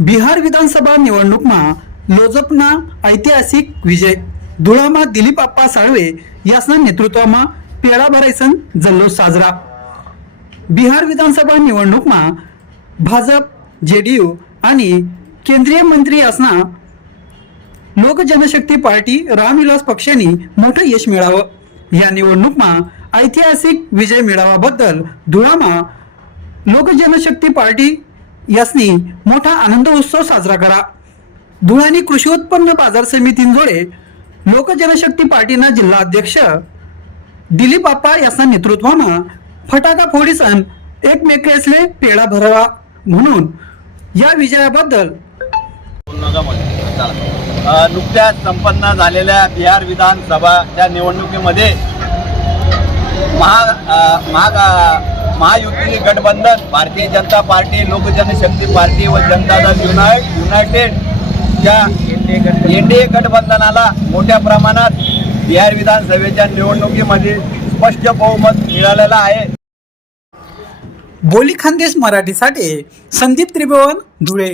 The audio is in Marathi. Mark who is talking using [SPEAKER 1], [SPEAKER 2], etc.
[SPEAKER 1] बिहार विधानसभा निवडणूकमा लोजपना ऐतिहासिक विजय. धुळामा दिलीप आप्पा साळवे यासना नेतृत्वमा पेढा भरायसन जल्लोष साजरा. बिहार विधानसभा निवडणूकमा भाजप जे डी यू आणि केंद्रीय मंत्री असना लोक जनशक्ती पार्टी रामविलास पक्षांनी मोठं यश मिळावं. या निवडणूकमा ऐतिहासिक विजय मिळावाबद्दल धुळामा लोक जनशक्ती पार्टी यासनी मोठा आनंद उत्सव साजरा करा. धुळानी कृषी उत्पन्न बाजार समितींजोडे लोक जनशक्ती पार्टीना जिल्हा अध्यक्ष दिलीप आप्पा यांना नेतृत्वानं फटाका फोडी सण एकमेकांसले पेढा भरवा म्हणून या विजयाबद्दल
[SPEAKER 2] नुकत्याच संपन्न झालेल्या बिहार विधानसभाच्या निवडणुकीमध्ये महा महा महायुती गठबंधन भारतीय जनता पार्टी लोक जनशक्ती पार्टी व जनता दल युनाय युनायटेड या एन डी ए गठबंधनाला मोठ्या प्रमाणात बिहार विधानसभेच्या निवडणुकीमध्ये स्पष्ट बहुमत मिळालेलं आहे.
[SPEAKER 1] बोली खानदेश मराठीसाठी संदीप त्रिभुवन धुळे.